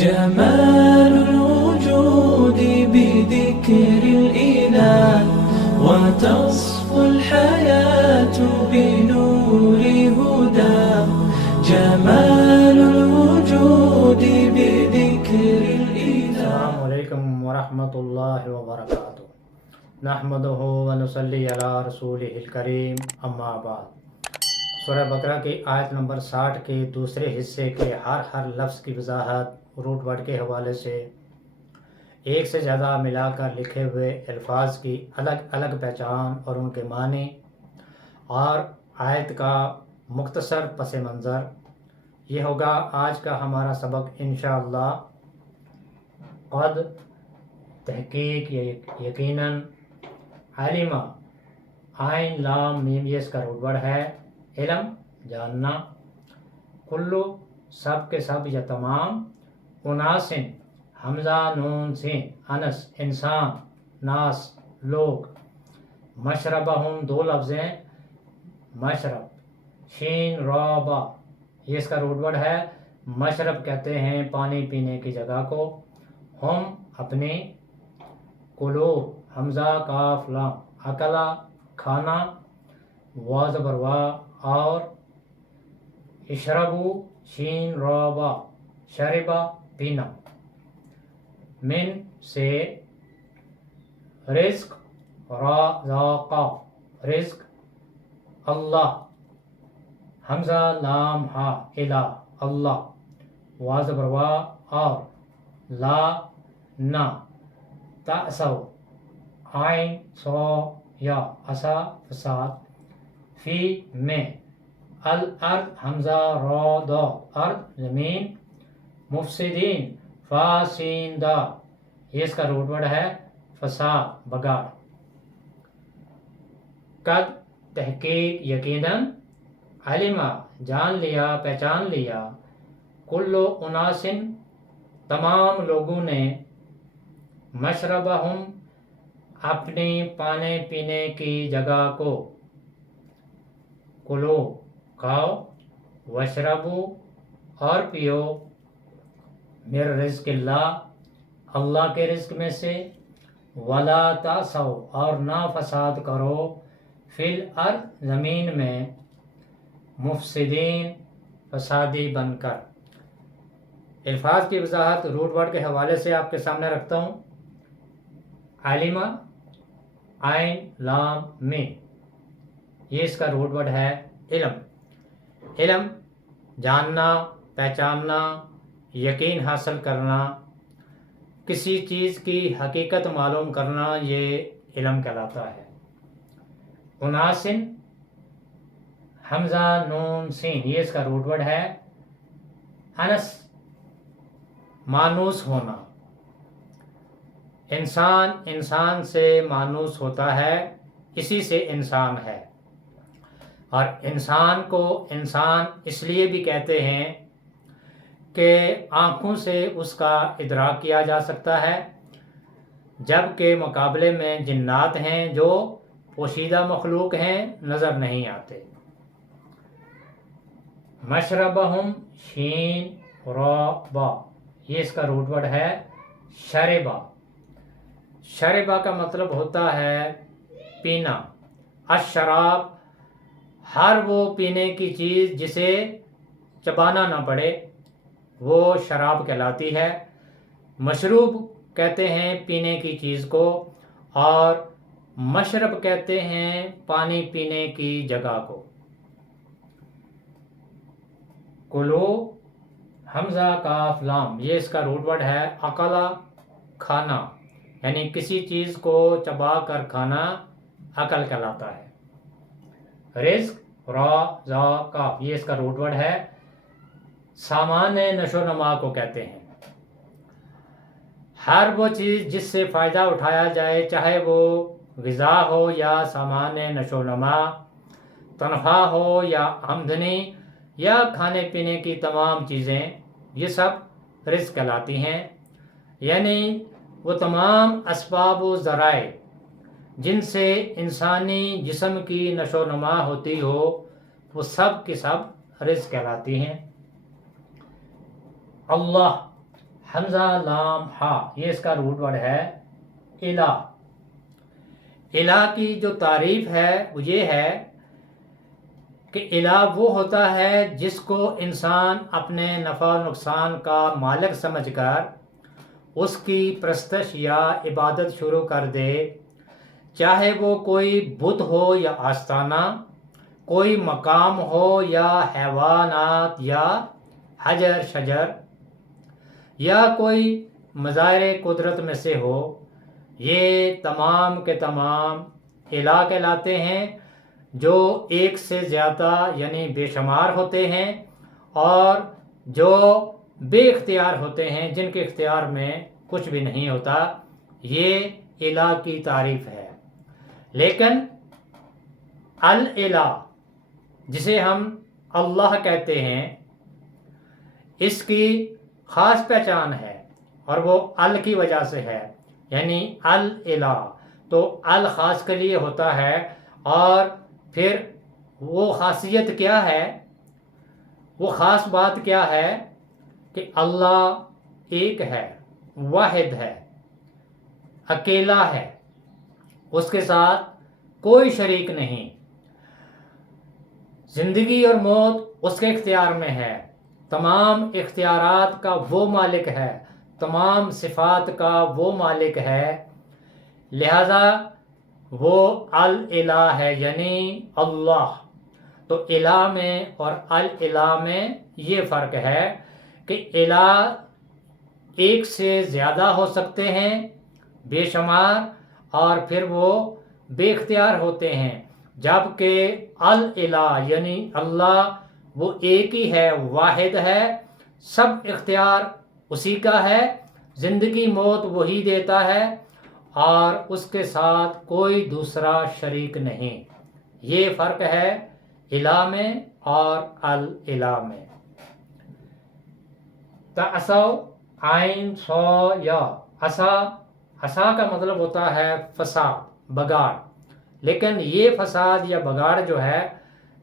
جمال الوجود بذكر الإله وتصفو الحياة بنور هدى. جمال الوجود بذكر الإله. السلام علیکم ورحمۃ اللہ وبرکاتہ. نحمدہ ونصلی علی رسولہ الکریم. اما بعد. سورہ بقرہ کی آیت نمبر 60 کے دوسرے حصے کے ہر لفظ کی وضاحت روٹ ورڈ کے حوالے سے ایک سے زیادہ ملا کر لکھے ہوئے الفاظ کی الگ الگ پہچان اور ان کے معنی اور آیت کا مختصر پس منظر، یہ ہوگا آج کا ہمارا سبق انشاءاللہ. قد تحقیق یقیناً، علمہ عین لام میم یہ اس کا روٹ ورڈ ہے، علم جاننا، کلو سب کے سب یا تمام، اناسن حمزہ نون سین انس انسان، ناس لوگ، مشربہم دو لفظ ہیں، مشرب شین را با یہ اس کا روٹ ورڈ ہے. مشرب کہتے ہیں پانی پینے کی جگہ کو. ہم اپنے، کلو حمزہ کاف لام اکلا کھانا، وا زبر وا اور، اشربو شین را با شربا پینا. من سے، رزق را ذاقا رزق، اللہ حمزہ لام ہا الہ اللہ، وا زبر وا اور، لا نا، تأسو عین سو یا اسا فساد، فی میں، الارض حمزہ را دا ارض زمین، مفسدین فاسین دا یہ اس کا روٹ ورڈ ہے فساد بگاڑ. قد تحقیق یقیناً، علمہ جان لیا پہچان لیا، کلو اناسن تمام لوگوں نے، مشربہم اپنی پانے پینے کی جگہ کو، کلو کھاؤ، وشربو اور پیو، من رزق اللہ اللہ کے رزق میں سے، ولا تعثوا اور نہ فساد کرو، فی الارض زمین میں، مفسدین فسادی بن کر. الفاظ کی وضاحت روٹ ورڈ کے حوالے سے آپ کے سامنے رکھتا ہوں. علمہ عین لام میم یہ اس کا روٹ ورڈ ہے علم. علم جاننا پہچاننا، یقین حاصل کرنا، کسی چیز کی حقیقت معلوم کرنا، یہ علم کہلاتا ہے. اناسن حمزہ نون سین یہ اس کا روٹ ورڈ ہے انس مانوس ہونا. انسان سے مانوس ہوتا ہے، اسی سے انسان ہے. اور انسان کو انسان اس لیے بھی کہتے ہیں کہ آنکھوں سے اس کا ادراک کیا جا سکتا ہے، جبکہ مقابلے میں جنات ہیں جو پوشیدہ مخلوق ہیں، نظر نہیں آتے. مشربہم شین را با یہ اس کا روٹ ورڈ ہے شربا. شربا کا مطلب ہوتا ہے پینا. الشراب ہر وہ پینے کی چیز جسے چبانا نہ پڑے وہ شراب کہلاتی ہے. مشروب کہتے ہیں پینے کی چیز کو، اور مشرب کہتے ہیں پانی پینے کی جگہ کو. کلو حمزہ کاف لام یہ اس کا روٹ ورڈ ہے اکلا کھانا، یعنی کسی چیز کو چبا کر کھانا عقل کہلاتا ہے. رزق را ذا کاف یہ اس کا روٹ ورڈ ہے سامان نشو نما کو کہتے ہیں. ہر وہ چیز جس سے فائدہ اٹھایا جائے، چاہے وہ غذا ہو یا سامان نشو نما، تنخواہ ہو یا آمدنی یا کھانے پینے کی تمام چیزیں، یہ سب رزق کہلاتی ہیں. یعنی وہ تمام اسباب و ذرائع جن سے انسانی جسم کی نشو و نما ہوتی ہو، وہ سب کی سب رزق کہلاتی ہیں. اللہ حمزہ لام ہا، یہ اس کا روٹ ورڈ ہے الہ۔ الہ کی جو تعریف ہے وہ یہ ہے کہ الہ وہ ہوتا ہے جس کو انسان اپنے نفع و نقصان کا مالک سمجھ کر اس کی پرستش یا عبادت شروع کر دے، چاہے وہ کوئی بت ہو یا آستانہ، کوئی مقام ہو یا حیوانات یا حجر شجر، یا کوئی مظاہر قدرت میں سے ہو، یہ تمام کے تمام الہ کہلاتے ہیں، جو ایک سے زیادہ یعنی بے شمار ہوتے ہیں، اور جو بے اختیار ہوتے ہیں، جن کے اختیار میں کچھ بھی نہیں ہوتا۔ یہ الہ کی تعریف ہے۔ لیکن الالہ جسے ہم اللہ کہتے ہیں، اس کی خاص پہچان ہے، اور وہ ال کی وجہ سے ہے، یعنی الالہ تو ال خاص کے لیے ہوتا ہے۔ اور پھر وہ خاصیت کیا ہے، وہ خاص بات کیا ہے کہ اللہ ایک ہے، واحد ہے، اکیلا ہے، اس کے ساتھ کوئی شریک نہیں، زندگی اور موت اس کے اختیار میں ہے، تمام اختیارات کا وہ مالک ہے، تمام صفات کا وہ مالک ہے، لہذا وہ الالہ ہے، یعنی اللہ۔ تو الہ میں اور الالہ میں یہ فرق ہے کہ الہ ایک سے زیادہ ہو سکتے ہیں، بے شمار، اور پھر وہ بے اختیار ہوتے ہیں، جبکہ الالہ یعنی اللہ وہ ایک ہی ہے، واحد ہے، سب اختیار اسی کا ہے، زندگی موت وہی دیتا ہے، اور اس کے ساتھ کوئی دوسرا شریک نہیں۔ یہ فرق ہے الہ میں اور الالہ میں۔ تعصو عین صو یا عصا، عصا کا مطلب ہوتا ہے فساد، بگاڑ، لیکن یہ فساد یا بگاڑ جو ہے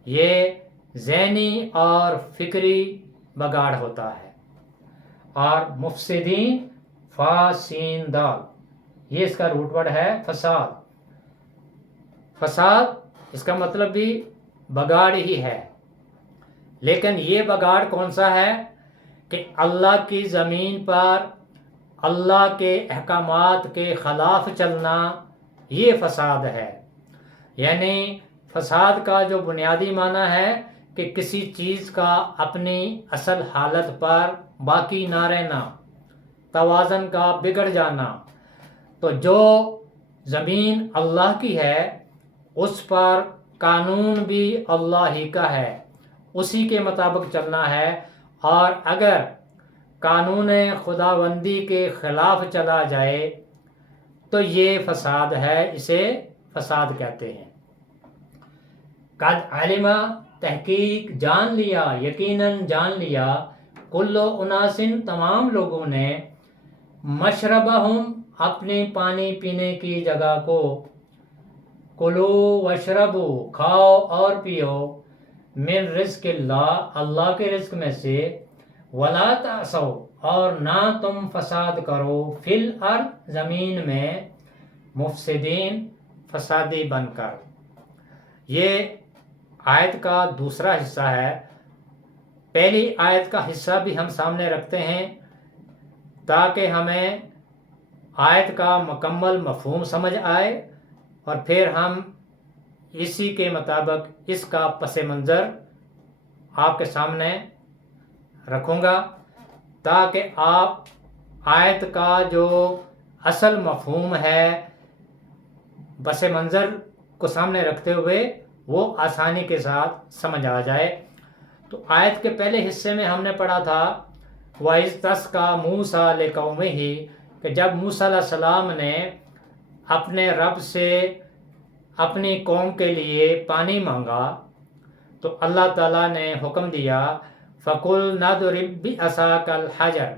یہ ذہنی اور فکری بگاڑ ہوتا ہے۔ اور مفسدین فا سین دال، یہ اس کا روٹ ورڈ ہے فساد۔ فساد اس کا مطلب بھی بگاڑ ہی ہے، لیکن یہ بگاڑ کون سا ہے کہ اللہ کی زمین پر اللہ کے احکامات کے خلاف چلنا، یہ فساد ہے۔ یعنی فساد کا جو بنیادی معنی ہے کہ کسی چیز کا اپنی اصل حالت پر باقی نہ رہنا، توازن کا بگڑ جانا۔ تو جو زمین اللہ کی ہے اس پر قانون بھی اللہ ہی کا ہے، اسی کے مطابق چلنا ہے، اور اگر قانون خداوندی کے خلاف چلا جائے تو یہ فساد ہے، اسے فساد کہتے ہیں۔ قد علم، تحقیق جان لیا، یقیناً جان لیا، کل اناس، تمام لوگوں نے، مشربہم، اپنی پانی پینے کی جگہ کو، کلو وشربو، کھاؤ اور پیو، من رزق اللہ، اللہ کے رزق میں سے، ولا تعصوا، اور نہ تم فساد کرو، فی الارض، زمین میں، مفسدین، فسادی بن کر۔ یہ آیت کا دوسرا حصہ ہے۔ پہلی آیت کا حصہ بھی ہم سامنے رکھتے ہیں تاکہ ہمیں آیت کا مکمل مفہوم سمجھ آئے، اور پھر ہم اسی کے مطابق اس کا پس منظر آپ کے سامنے رکھوں گا، تاکہ آپ آیت کا جو اصل مفہوم ہے پس منظر کو سامنے رکھتے ہوئے وہ آسانی کے ساتھ سمجھ آ جائے۔ تو آیت کے پہلے حصے میں ہم نے پڑھا تھا وَإِذْ تَسْقَىٰ مُوسَىٰ لِقَوْمِهِ، کہ جب موسیٰ علیہ السلام نے اپنے رب سے اپنی قوم کے لیے پانی مانگا تو اللہ تعالیٰ نے حکم دیا فَقُلْنَا اضْرِب بِعَصَاكَ الْحَجَرَ،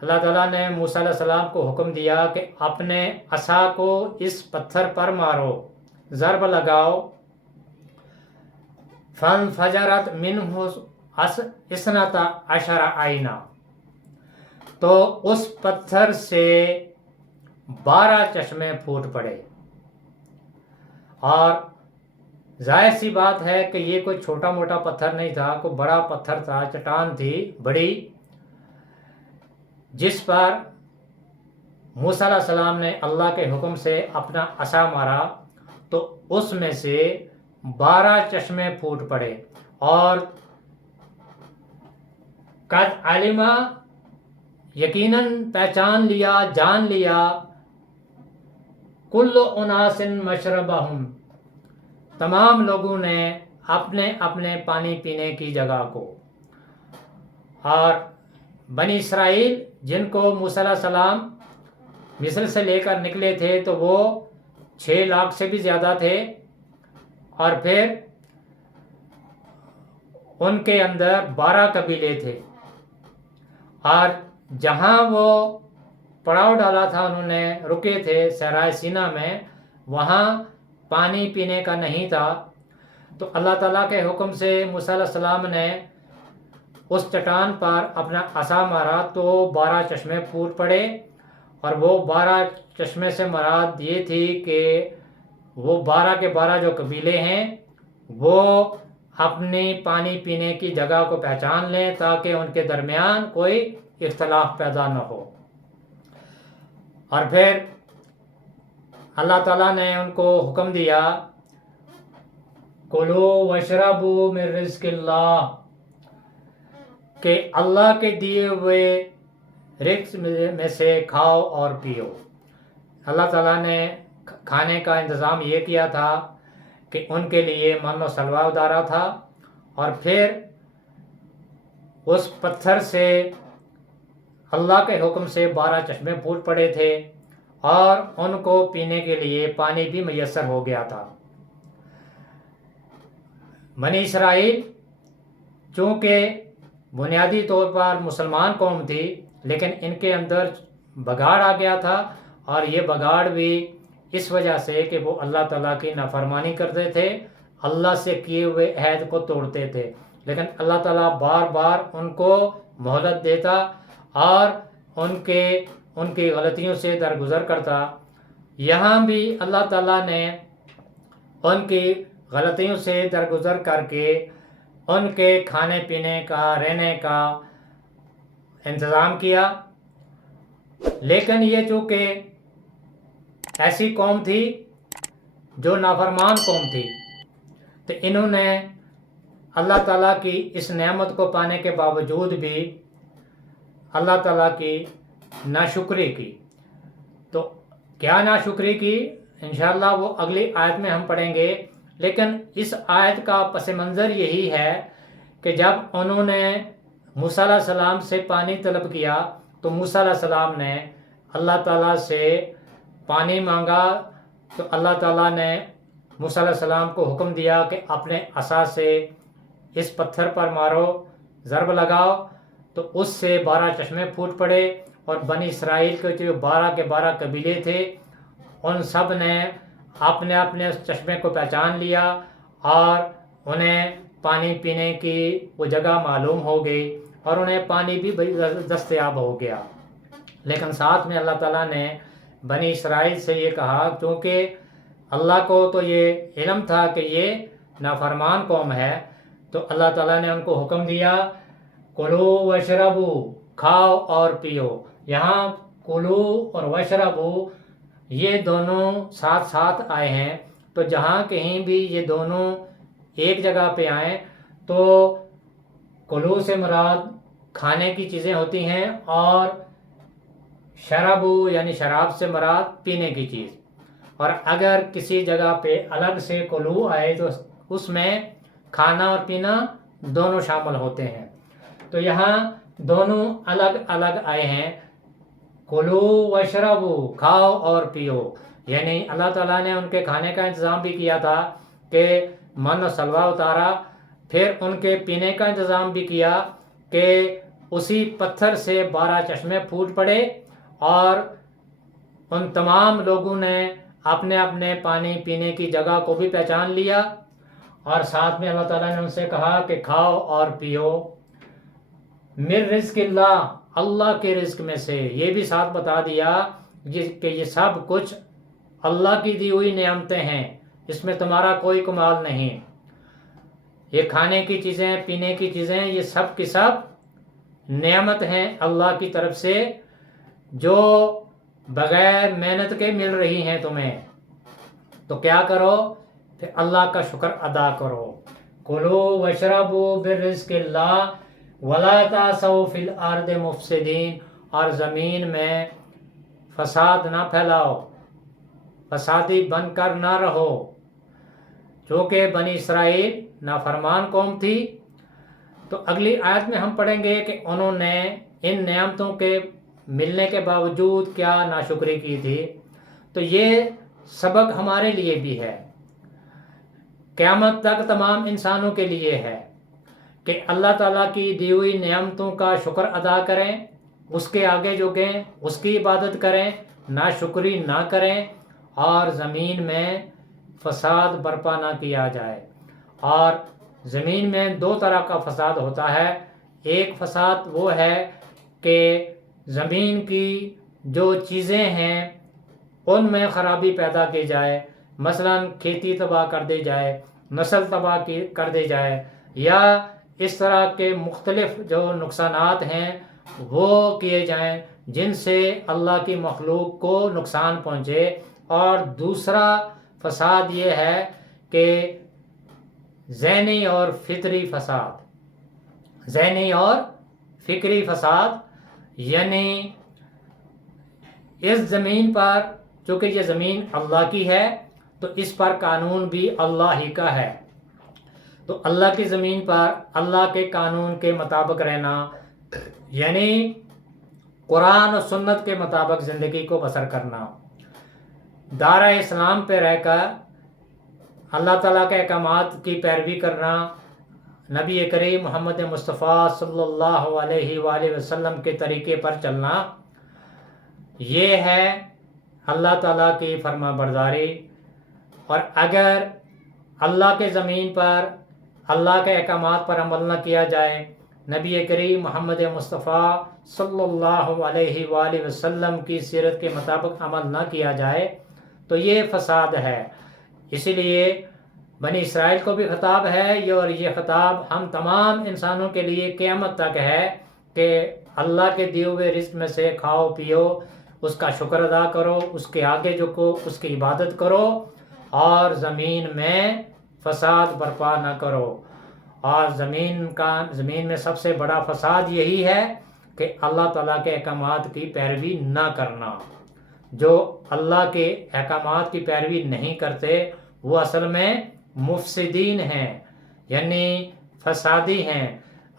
اللہ تعالیٰ نے موسیٰ علیہ السلام کو حکم دیا کہ اپنے عصا کو اس پتھر پر مارو، ضرب لگاؤ، فَانْفَجَرَتْ مِنْهُ اثْنَتَ عَشَرَ عَيْنًا، تو اس پتھر سے 12 چشمے پھوٹ پڑے۔ اور ظاہر سی بات ہے کہ یہ کوئی چھوٹا موٹا پتھر نہیں تھا، کوئی بڑا پتھر تھا، چٹان تھی بڑی، جس پر موسیٰ علیہ السلام نے اللہ کے حکم سے اپنا عصا مارا تو اس میں سے 12 چشمے پھوٹ پڑے۔ اور قد علما، یقیناً پہچان لیا، جان لیا، کل اناس مشربہم، تمام لوگوں نے اپنے اپنے پانی پینے کی جگہ کو۔ اور بنی اسرائیل جن کو موسیٰ علیہ السلام مصر سے لے کر نکلے تھے تو وہ 6 لاکھ سے بھی زیادہ تھے، اور پھر ان کے اندر 12 قبیلے تھے، اور جہاں وہ پڑاؤ ڈالا تھا، انہوں نے رکے تھے صحرائے سینا میں، وہاں پانی پینے کا نہیں تھا۔ تو اللہ تعالیٰ کے حکم سے موسیٰ علیہ السلام نے اس چٹان پر اپنا عصا مارا تو 12 چشمے پھوٹ پڑے۔ اور وہ 12 چشمے سے مراد یہ تھی کہ وہ 12 کے 12 جو قبیلے ہیں وہ اپنی پانی پینے کی جگہ کو پہچان لیں تاکہ ان کے درمیان کوئی اختلاف پیدا نہ ہو۔ اور پھر اللہ تعالیٰ نے ان کو حکم دیا، کلوا واشربوا من رزق اللہ، کہ اللہ کے دیے ہوئے رزق میں سے کھاؤ اور پیو۔ اللہ تعالیٰ نے کھانے کا انتظام یہ کیا تھا کہ ان کے لیے من و سلوہ اتارا تھا، اور پھر اس پتھر سے اللہ کے حکم سے 12 چشمے پھوٹ پڑے تھے، اور ان کو پینے کے لیے پانی بھی میسر ہو گیا تھا۔ بنی اسرائیل چونکہ بنیادی طور پر مسلمان قوم تھی، لیکن ان کے اندر بگاڑ آ گیا تھا، اور یہ بگاڑ بھی اس وجہ سے کہ وہ اللہ تعالیٰ کی نافرمانی کرتے تھے، اللہ سے کیے ہوئے عہد کو توڑتے تھے، لیکن اللہ تعالیٰ بار بار ان کو مہلت دیتا اور ان کی غلطیوں سے درگزر کرتا۔ یہاں بھی اللہ تعالیٰ نے ان کی غلطیوں سے درگزر کر کے ان کے کھانے پینے کا، رہنے کا انتظام کیا۔ لیکن یہ چونکہ ایسی قوم تھی جو نافرمان قوم تھی، تو انہوں نے اللہ تعالیٰ کی اس نعمت کو پانے کے باوجود بھی اللہ تعالیٰ کی ناشکری کی۔ تو کیا ناشکری کی انشاءاللہ وہ اگلی آیت میں ہم پڑھیں گے، لیکن اس آیت کا پس منظر یہی ہے کہ جب انہوں نے موسیٰ علیہ السلام سے پانی طلب کیا تو موسیٰ علیہ السلام نے اللہ تعالیٰ سے پانی مانگا، تو اللہ تعالیٰ نے موسیٰ علیہ السلام کو حکم دیا کہ اپنے عصا سے اس پتھر پر مارو، ضرب لگاؤ، تو اس سے 12 چشمے پھوٹ پڑے، اور بنی اسرائیل کے جو 12 کے 12 قبیلے تھے ان سب نے اپنے اپنے اس چشمے کو پہچان لیا، اور انہیں پانی پینے کی وہ جگہ معلوم ہو گئی، اور انہیں پانی بھی دستیاب ہو گیا۔ لیکن ساتھ میں اللہ تعالیٰ نے بنی اسرائیل سے یہ کہا، کیونکہ اللہ کو تو یہ علم تھا کہ یہ نافرمان قوم ہے، تو اللہ تعالیٰ نے ان کو حکم دیا، کلو وشربو، کھاؤ اور پیو۔ یہاں کلو اور وشربو یہ دونوں ساتھ ساتھ آئے ہیں، تو جہاں کہیں بھی یہ دونوں ایک جگہ پہ آئیں تو کلو سے مراد کھانے کی چیزیں ہوتی ہیں، اور شربو یعنی شراب سے مراد پینے کی چیز۔ اور اگر کسی جگہ پہ الگ سے کلو آئے تو اس میں کھانا اور پینا دونوں شامل ہوتے ہیں، تو یہاں دونوں الگ الگ آئے ہیں، کلو وشربو، کھاؤ اور پیو۔ یعنی اللہ تعالیٰ نے ان کے کھانے کا انتظام بھی کیا تھا کہ من و سلوہ اتارا، پھر ان کے پینے کا انتظام بھی کیا کہ اسی پتھر سے 12 چشمے پھوٹ پڑے، اور ان تمام لوگوں نے اپنے اپنے پانی پینے کی جگہ کو بھی پہچان لیا، اور ساتھ میں اللہ تعالیٰ نے ان سے کہا کہ کھاؤ اور پیو، من رزق اللہ، اللہ کے رزق میں سے. یہ بھی ساتھ بتا دیا کہ یہ سب کچھ اللہ کی دی ہوئی نعمتیں ہیں، اس میں تمہارا کوئی کمال نہیں. یہ کھانے کی چیزیں، پینے کی چیزیں، یہ سب کی سب نعمت ہیں اللہ کی طرف سے جو بغیر محنت کے مل رہی ہیں تمہیں. تو کیا کرو؟ پھر اللہ کا شکر ادا کرو. کلوا واشربوا برزق اللہ ولا تعثوا فی الارض مفسدین. اور زمین میں فساد نہ پھیلاؤ، فسادی بن کر نہ رہو. چونکہ بنی اسرائیل نافرمان قوم تھی، تو اگلی آیت میں ہم پڑھیں گے کہ انہوں نے ان نعمتوں کے ملنے کے باوجود کیا ناشکری کی تھی. تو یہ سبق ہمارے لیے بھی ہے، قیامت تک تمام انسانوں کے لیے ہے کہ اللہ تعالیٰ کی دی ہوئی نعمتوں کا شکر ادا کریں، اس کے آگے جھکیں، اس کی عبادت کریں، ناشکری نہ کریں، اور زمین میں فساد برپا نہ کیا جائے. اور زمین میں دو طرح کا فساد ہوتا ہے. ایک فساد وہ ہے کہ زمین کی جو چیزیں ہیں ان میں خرابی پیدا کی جائے، مثلا کھیتی تباہ کر دی جائے، نسل تباہ کر دی جائے، یا اس طرح کے مختلف جو نقصانات ہیں وہ کیے جائیں جن سے اللہ کی مخلوق کو نقصان پہنچے. اور دوسرا فساد یہ ہے کہ ذہنی اور فطری فساد، ذہنی اور فکری فساد، یعنی اس زمین پر، چونکہ یہ زمین اللہ کی ہے تو اس پر قانون بھی اللہ ہی کا ہے. تو اللہ کی زمین پر اللہ کے قانون کے مطابق رہنا، یعنی قرآن و سنت کے مطابق زندگی کو بسر کرنا، دائرہ اسلام پہ رہ کر اللہ تعالیٰ کے احکامات کی پیروی کرنا، نبی کریم محمد مصطفیٰ صلی اللہ علیہ وآلہ وسلم کے طریقے پر چلنا، یہ ہے اللہ تعالیٰ کی فرما برداری. اور اگر اللہ کے زمین پر اللہ کے احکامات پر عمل نہ کیا جائے، نبی کریم محمد مصطفیٰ صلی اللہ علیہ وآلہ وسلم کی سیرت کے مطابق عمل نہ کیا جائے تو یہ فساد ہے. اسی لیے بنی اسرائیل کو بھی خطاب ہے اور یہ خطاب ہم تمام انسانوں کے لیے قیامت تک ہے کہ اللہ کے دیے ہوئے رزق میں سے کھاؤ پیو، اس کا شکر ادا کرو، اس کے آگے جھکو، اس کی عبادت کرو، اور زمین میں فساد برپا نہ کرو. اور زمین میں سب سے بڑا فساد یہی ہے کہ اللہ تعالیٰ کے احکامات کی پیروی نہ کرنا. جو اللہ کے احکامات کی پیروی نہیں کرتے وہ اصل میں مفسدین ہیں، یعنی فسادی ہیں.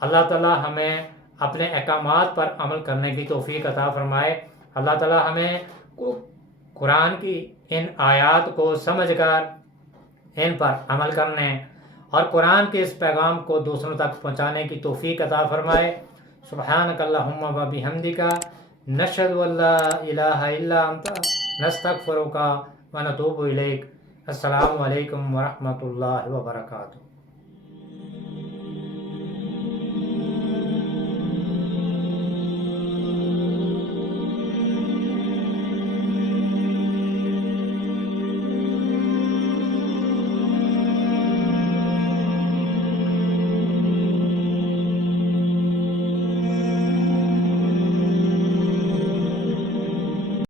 اللہ تعالیٰ ہمیں اپنے احکامات پر عمل کرنے کی توفیق عطا فرمائے. اللہ تعالیٰ ہمیں قرآن کی ان آیات کو سمجھ کر ان پر عمل کرنے اور قرآن کے اس پیغام کو دوسروں تک پہنچانے کی توفیق عطا فرمائے. سبحانک اللہم و بحمدک نشہد ان لا الہ الا انت نستغفرک و نتوب الیک. السلام علیکم ورحمۃ اللہ وبرکاتہ.